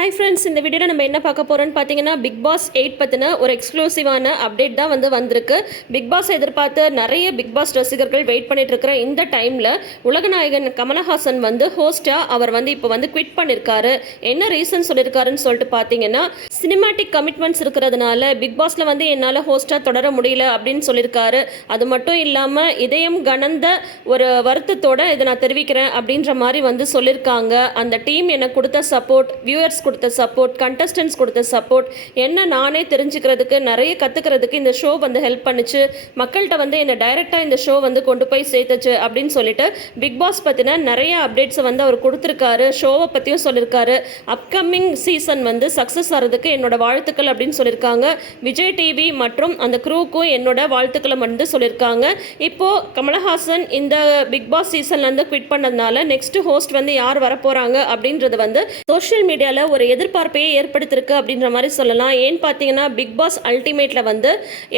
Hi friends இந்த வீடியோவில் நம்ம என்ன பார்க்க போகிறோம்னு பார்த்தீங்கன்னா பிக் பாஸ் எயிட் பற்றின ஒரு எக்ஸ்க்ளூசிவான அப்டேட் தான் வந்து வந்திருக்கு. பிக் பாஸ் எதிர்பார்த்து நிறைய பிக் பாஸ் ரசிகர்கள் வெயிட் பண்ணிட்டு இருக்கிற இந்த டைமில் உலகநாயகன் கமலஹாசன் வந்து ஹோஸ்டாக அவர் வந்து இப்போ வந்து குவிட் பண்ணியிருக்காரு என்ன ரீசன் சொல்லியிருக்காருன்னு சொல்லிட்டு பார்த்தீங்கன்னா சினிமாட்டிக் கமிட்மெண்ட்ஸ் இருக்கிறதுனால பிக் பாஸில் வந்து என்னால் ஹோஸ்டாக தொடர முடியல அப்படின்னு சொல்லியிருக்காரு அது மட்டும் இல்லாமல் இதயம் கனந்த ஒரு வருத்தத்தோட இதை நான் தெரிவிக்கிறேன் அப்படின்ற மாதிரி வந்து சொல்லியிருக்காங்க அந்த டீம் எனக்கு கொடுத்த சப்போர்ட் வியூவர்ஸ் கொடுத்த சப்போர்ட் கண்டஸ்டன்ஸ் கொடுத்த சப்போர்ட் என்ன நானே தெரிஞ்சுக்கிறதுக்கு நிறைய கற்றுக்கிறதுக்கு இந்த ஷோ வந்து ஹெல்ப் பண்ணுச்சு. மக்கள்கிட்ட வந்து என்னை டைரெக்டாக இந்த ஷோ வந்து கொண்டு போய் சேர்த்துச்சு அப்படின்னு சொல்லிட்டு பிக் பாஸ் பற்றின நிறைய அப்டேட்ஸை வந்து அவர் கொடுத்துருக்காரு. ஷோவை பற்றியும் சொல்லியிருக்காரு அப்கமிங் சீசன் வந்து சக்ஸஸ் ஆகிறதுக்கு என்னோட வாழ்த்துக்கள் அப்படின்னு சொல்லியிருக்காங்க விஜய் டிவி மற்றும் அந்த க்ரூக்கும் என்னோட வாழ்த்துக்களை வந்து சொல்லியிருக்காங்க இப்போது கமலஹாசன் இந்த பிக் பாஸ் சீசன்லேருந்து குவிட் பண்ணதுனால நெக்ஸ்ட் ஹோஸ்ட் வந்து யார் வரப்போகிறாங்க அப்படின்றது வந்து சோஷியல் மீடியாவில் ஒரு எதிர்பார்ப்பையே ஏற்படுத்திருக்கு அப்படின்ற மாதிரி சொல்லலாம். ஏன்னு பார்த்தீங்கன்னா பிக் பாஸ் அல்டிமேட்டில் வந்து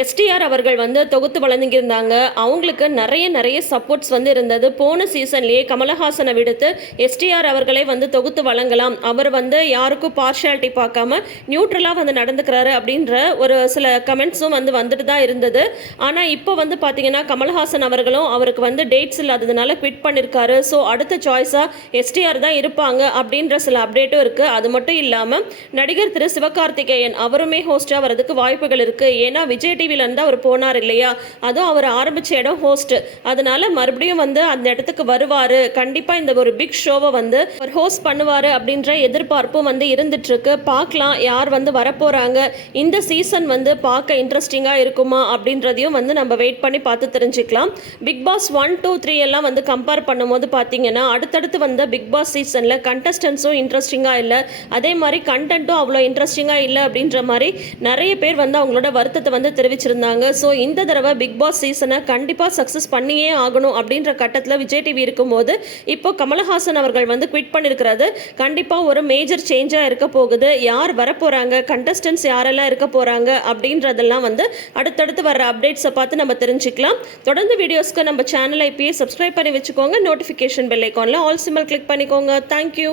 எஸ்டிஆர் அவர்கள் வந்து தொகுத்து வழங்கியிருந்தாங்க. அவங்களுக்கு நிறைய நிறைய சப்போர்ட்ஸ் வந்து இருந்தது. போன சீசன்லேயே கமலஹாசனை விடுத்து எஸ்டிஆர் அவர்களே வந்து தொகுத்து வழங்கலாம். அவர் வந்து யாருக்கும் பார்ஷியாலிட்டி பார்க்காம நியூட்ரலாக வந்து நடந்துக்கிறாரு அப்படின்ற ஒரு சில கமெண்ட்ஸும் வந்து வந்துட்டு தான் இருந்தது. ஆனால் இப்போ வந்து பார்த்தீங்கன்னா கமல்ஹாசன் அவர்களும் அவருக்கு வந்து டேட்ஸ் இல்லாததுனால குவிட் பண்ணியிருக்காரு ஸோ அடுத்த சாய்ஸாக எஸ்டிஆர் தான் இருப்பாங்க அப்படின்ற சில அப்டேட்டும் இருக்குது அது மட்டும் இல்லாமல் நடிகர் திரு சிவகார்த்திகேயன் அவருமே ஹோஸ்ட்டாக வரதுக்கு வாய்ப்புகள் இருக்குது ஏன்னா விஜய் டிவிலேருந்து அவர் போனார் இல்லையா? அதுவும் அவர் ஆரம்பித்த இடம் ஹோஸ்ட் அதனால மறுபடியும் வந்து அந்த இடத்துக்கு வருவார். கண்டிப்பாக இந்த ஒரு பிக் ஷோவை வந்து அவர் ஹோஸ்ட் பண்ணுவார் அப்படின்ற எதிர்பார்ப்பும் வந்து இருந்துட்டுருக்கு பார்க்கலாம் யார் வந்து வரப்போகிறாங்க இந்த சீசன் வந்து பார்க்க இன்ட்ரெஸ்டிங்காக இருக்குமா அப்படின்றதையும் வந்து நம்ம வெயிட் பண்ணி பார்த்து தெரிஞ்சுக்கலாம். Bigg Boss one two three எல்லாம் வந்து கம்பேர் பண்ணும்போது பார்த்தீங்கன்னா அடுத்தடுத்து வந்த பிக் பாஸ் சீசனில் கண்டஸ்டன்ஸும் இன்ட்ரெஸ்டிங்காக இல்லை. அதே மாதிரி கண்டென்ட்டும் அவ்வளோ இன்ட்ரெஸ்டிங்காக இல்லை அப்படின்ற மாதிரி நிறைய பேர் வந்து அவங்களோட வருத்தத்தை வந்து தெரிவிச்சிருந்தாங்க. ஸோ இந்த தடவை பிக் பாஸ் சீசனை கண்டிப்பாக சக்ஸஸ் பண்ணியே ஆகணும் அப்படின்ற கட்டத்தில் விஜய் டிவி இருக்கும்போது இப்போ கமலஹாசன் அவர்கள் வந்து குவிட் பண்ணியிருக்கிறது கண்டிப்பாக ஒரு மேஜர் சேஞ்சாக இருக்க போகுது. யார் வரப்போகிறாங்க கண்டஸ்டன்ஸ் யாரெல்லாம் இருக்க போகிறாங்க அப்படின்றதெல்லாம் வந்து அடுத்தடுத்து வர அப்டேட்ஸை பார்த்து நம்ம தெரிஞ்சுக்கலாம். தொடர்ந்து வீடியோஸ்க்கு நம்ம சேனலை இப்பயே சப்ஸ்கிரைப் பண்ணி வச்சுக்கோங்க. நோட்டிஃபிகேஷன் பெல் ஐக்கானில் ஆல் சிம்பிள் கிளிக் பண்ணிக்கோங்க. Thank you